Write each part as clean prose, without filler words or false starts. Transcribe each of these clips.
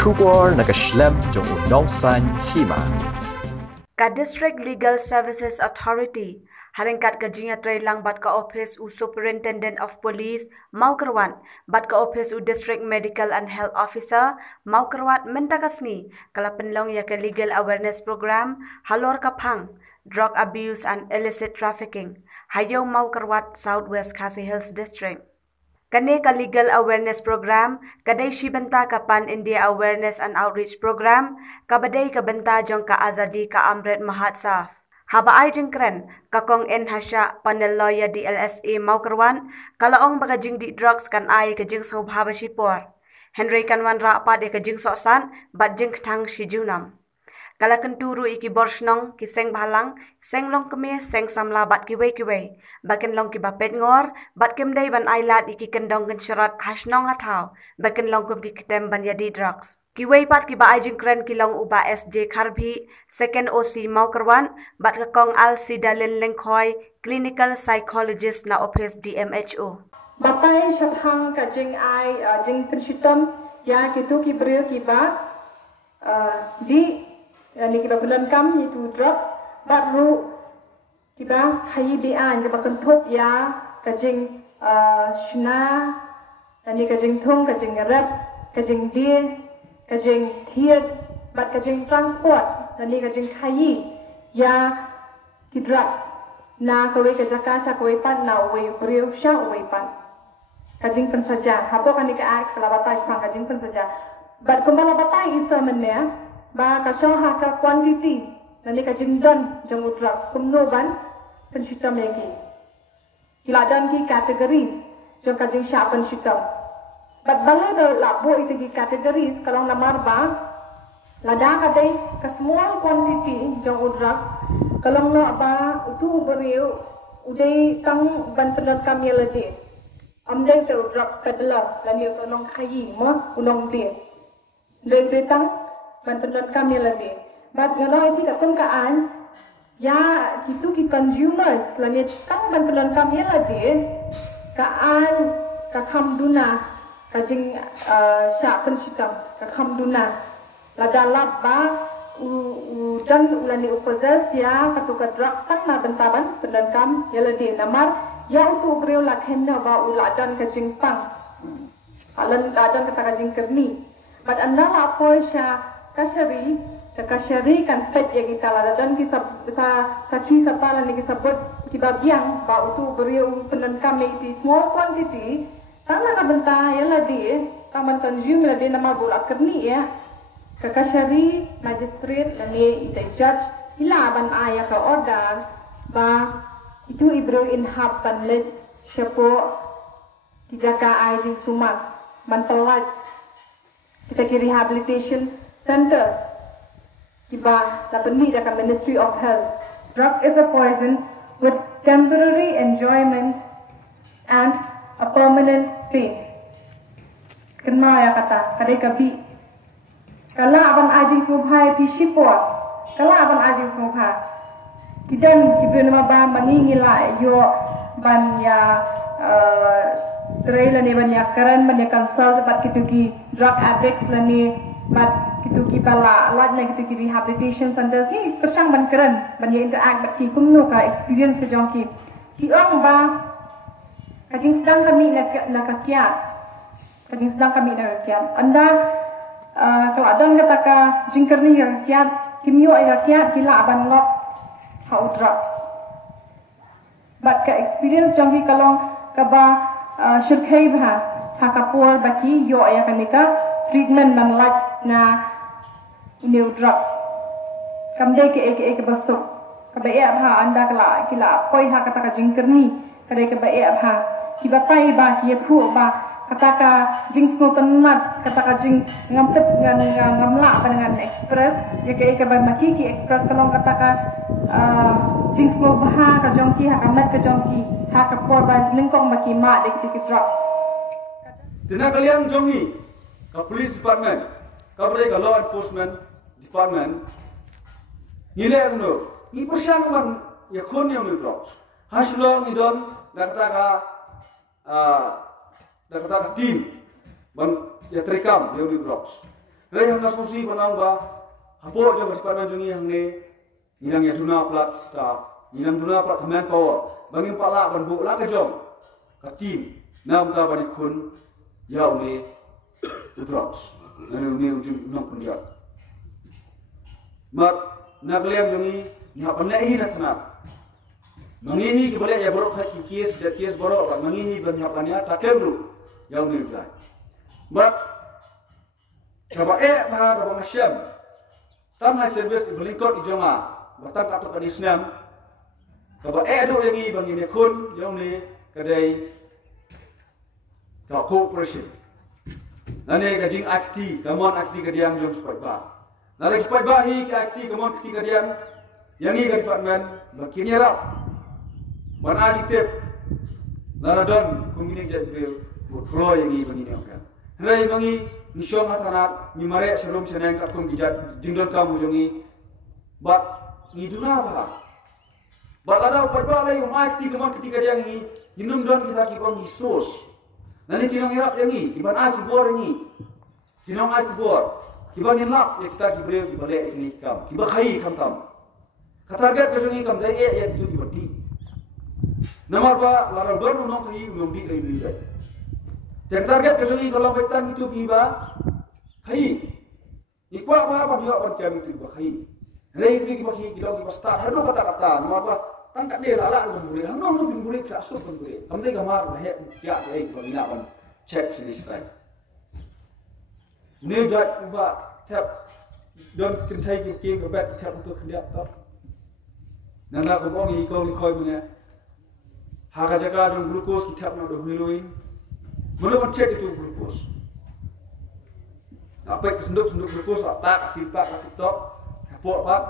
Kubor nakaslem jong udongsan hima. Ka District Legal Services Authority haringkat ka jingatray lang bat ka office u Superintendent of Police Maukarwan bat ka office u District Medical and Health Officer Maukarwat mentakasni kalapenlong ya ka legal awareness program halor kapang drug abuse and illicit trafficking hayaw Maukarwat Southwest Khasi Hills District. Kani ka legal awareness program, kaday shibanta ka Pan India Awareness and Outreach Program, kabaday ka banta jong ka Azadi ka Amrit Mahatsaf. Habaay jeng kren, kakong Hasya Paneloya DLSA Maukarwan, kalaong baga jing di drugs kan ay ka jing sobhaba shipor. Henry kanwan rapat ka jing soksan, bat jing ketang shijunam. Kala kenturu iki borsnong ki seng balang, seng long keme seng samla bat kiwe, baken long ki bapet ngor, bat kemday ban ailat iki kendong ken syarat hasnong hatau, baken long kum ki ketem ban yadi drugs. Kiwe pat ki ba ajing kren ki long uba SJ Karbhi, second OC Maukarwan, bat kakong Al Sidalin Lengkhoy, clinical psychologist na office DMHO. Bapai shabhang ka jing ai jing penshitam ya kitu ki brio ki ba di ni kita bulan kam itu drugs baru kita kayi bian kita kentuk ya kajing shna dan ni kajing thung kajing rap kajing dia kajing thiet bat kajing transport dan ni kajing kayi ya ki drugs na kawai kajaka sha kawai pan na wei brio sha wei pan kajing pen saja hapo kan ni ka ak kalabata pang kajing pen saja bat kumbala batai isamanya ba kasong haka quantity nani ka jingdan jong drugs kumno ban pensitam lagi kiladan ki categories jong ka jing sha pensitam bat bala do labo itu ki categories kalong lamar ba lada ka dai ka small quantity jong drugs kalong no ba utu beriu udai tang ban penat kami lagi amdeng te drug peddler lani kalong khayi mo ulong dia dei tang bantuan kami lagi. But kalau itu kat tengkaan, ya itu ki consumers, lalu tang bantuan kami lagi, kaan kakam duna, kajing syak pensitam, kakam duna, lada labba, dan ulani upazas ya katuka drug tang na bentaban bantuan kam ya lagi namar, ya untuk beriu lakhenna ba uladan kajing pang, alan ladan kata kajing kerni. But anda lah apa sya Kashari kan fet ya kita lah dan kita saki sapala ni kita buat kita biang bau tu beriu penan kami di small quantity tanah na benta ya lah dia taman consume lah dia nama bola kerni ya Kashari magistrate lah ni ita judge ila ban ayah ka order ba itu ibro inhab ban let syapo dijaka ai di sumat ban pelat kita ki rehabilitation centers kiba lapani jaka Ministry of Health. Drug is a poison with temporary enjoyment and a permanent pain. Kenma ya kata kadai kabi kala abang ajis mubhai ti shipor kala abang ajis mubha kidan kibren ma ba mangingila yo ban ya trail ni ban ya karan ban ya consult bat kituki drug addicts lani bat kitu ki bala lad na kitu ki rehabilitation centers ni kesang ban keren ban ye interact bat ki kumno ka experience ke jong ki ong ba kajing sedang kami nak kakiat kajing sedang kami nak kakiat anda kalau ada kata ka jingker ni kakiat kimyo ay kakiat kila aban ngok how drugs bat ka experience jong ki kalong ka ba shurkhai ba hakapur baki yo ay kanika treatment man lad na new drugs kamdai ke basuk kabai abha anda kila koi ha kata ka jingker ni kadai kabai abha kibapai ba ki thu ba kata ka jing smo tanmat kata ka jing ngamtep ngamla apa dengan express ya ke ba maki ki express kalong kata ka jing smo ba ka jongki ha kamat ka jongki ha ka por ba lingkong maki ma de ki drugs tina kalian jongi ka police department kabre ka law enforcement department ngile uno ni persiang man ya khon yang drugs haslo idon nakta ka team ban ya trekam yang drugs Rei hang nasmusi panang ba hapo jo department jongi hang ne nilang ya duna plat staff nilang duna plat command power bangin pala ban bu la ka jom ka team nam ta bani khun yau ne drops nanu ne ujung nong pun ya mat nagliam jongi nya panai na thana mangihi ki boleh ya borok ki kies borok mangihi ban nya pania takemru yau ne jai mat coba bah rabang asyam tam hai service belingkot ijonga batam katok kanisnam coba do yang i bang ini kun yang ni kadai ka cooperation nane ka jing akti kamon akti ka diam jom sepat ba nare sepat ba hi ka akti kamon akti ka diam yang i ka department bakini rap mana jiktep naradon kumining jat bil flow yang i bang ini kan rai bangi ni syong hatana ni mare sebelum seneng kat kum gijat jingdon kamu jongi bat ni duna ba bat ada pada lai umafti keman ketika dia ni inum don kita ki bang sos nani kinong irap yang ni kiban ai ki bor ni kinong ai ki bor kiban ni lap ya kita ki breu ki bale ni kam kiba khai kam tam kata get ke jongi kam dai ya tu ki bati namar ba larang don unong khai unong di lai ni Jangan target kesulitan kalau kita itu tiba, hai, ikwa apa dia orang kami itu tiba hai, hari itu kita kita start, hari kata-kata, nama apa, tangkap dia lala berburi, hanong lu berburi, kerasup berburi, kami gambar lahir, ya, bagaimana kan, cek sini strike. Ini jad ubah, tap, don't kentai kita berbet tap untuk kendiap tak. Nana kubong ikau punya, harga jaga dan glukos kita nak berheroin. Mana cek itu glukos. Apa senduk glukos apa silpak TikTok, hapok pak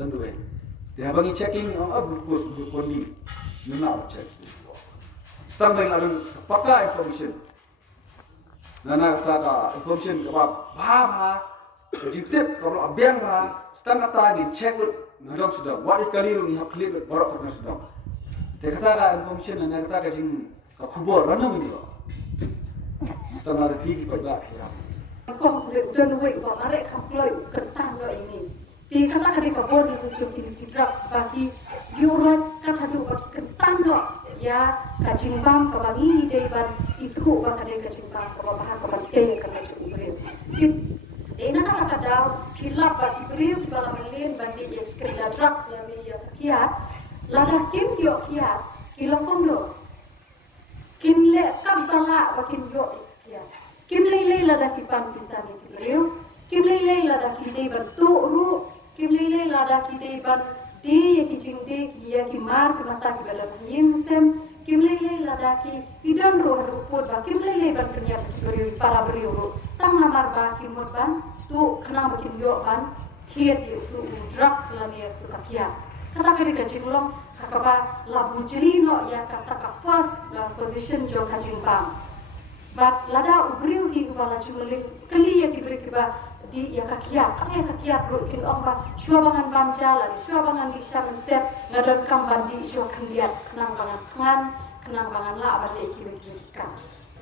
dan dua. Dia bagi checking glukos kondi. Nuna cek itu. Stang dengan ada pakai information. Nana kata information kebab bah jitip kalau abiang bah stang kata di check nadong sudah. Wat ikali ni hak klip baru pernah sudah. Dia kata information nana kata kajing kabur ranum ini. Tanah lagi pada akhirnya. Kau sudah nuai kau narik kapal kentang lo ini. Di kata kali kabur di ujung di drugs bagi yuran kata tu kentang lo ya kacing bam kau ini dari ban itu kau kata kacing bam kau bahas kau teh kena cukup beri. Di nak kata dah kilap bagi beri kalau melin bandi yang kerja drugs lagi ya kiat lada kim yo kiat kilo komlo kim le kam bala bakin yo Kim lei lada ki pan pisani ki beriu, kim lei lada ki dei ban tu ru, kim lei lada ki dei ban di ya ki jing de ki ya ki mar ki mata ki bala yin sem, kim lei lada ki idan ro put ba kim lei ban kerja ki beriu para beriu ru, tam hamar ba ki mut ban tu kena makin yo ban kiat yu tu drugs lani tu kakia. Kata kali kacing long hakaba labu jelino ya kata ka first position jo kacing bang. But lada ubriu hi ubala cumuli kali ya diberi kiba di ya kakiat, apa ya kakiat bro kin omba shua bangan bam jala di shua bangan di shaman step ngadon kamban di shua kandiat kenang bangan la abade kiba kiba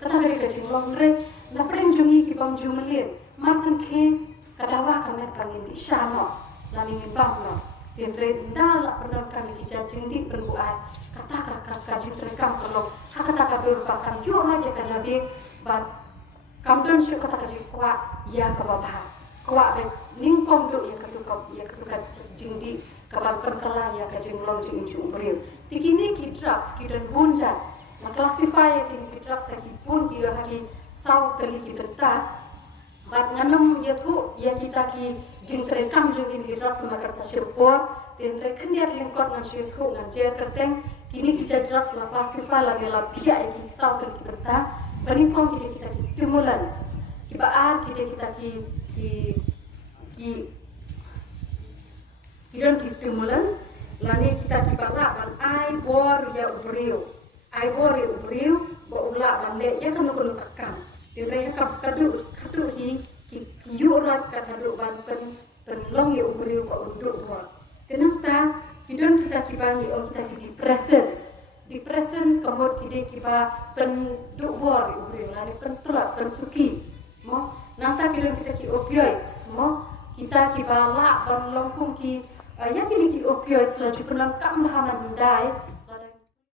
kata hari kacing long re na preng jungi kibam jumulin masan ke kadawa kamer kangin di shano lamingin bam no tinre ndala pernah kami kijajing di perbuat kata kajing terekam kalau hakata kabur bahkan yo aja kajabi ban kamdon syuk kata kajing kuat ya kababah kuat ben ningkong do ya ketukan jing di kaban perkala ya kajing long jing jung beriu tikini ki drugs ki dan bunja na classify ya ki drugs ki pun ki haki sau kali ki benta bat nganam ya tu ya kita ki jing terekam jing ki drugs makan sa syukor dan mereka dia lingkot ngan syukor ngan jer kerteng kini kita drugs la classify lagi la pia ki sau kali ki benta Berimpong kita stimulans, kita stimulans, lalu kita bala dan ai bor ya ubriu, baulah dan le ya kan nak kakam, dia kadu hi yurat kadu ban penlong ya ubriu kau duduk bor, kenapa kita bani kita depressions kemudian kita penduk bor ubriu, lalu pentelat pensuki, mo Nanta kira kita ki opioids, mo kita ki bala ban longkung ki ya kini ki opioids lan cukup lengkap bahaman dai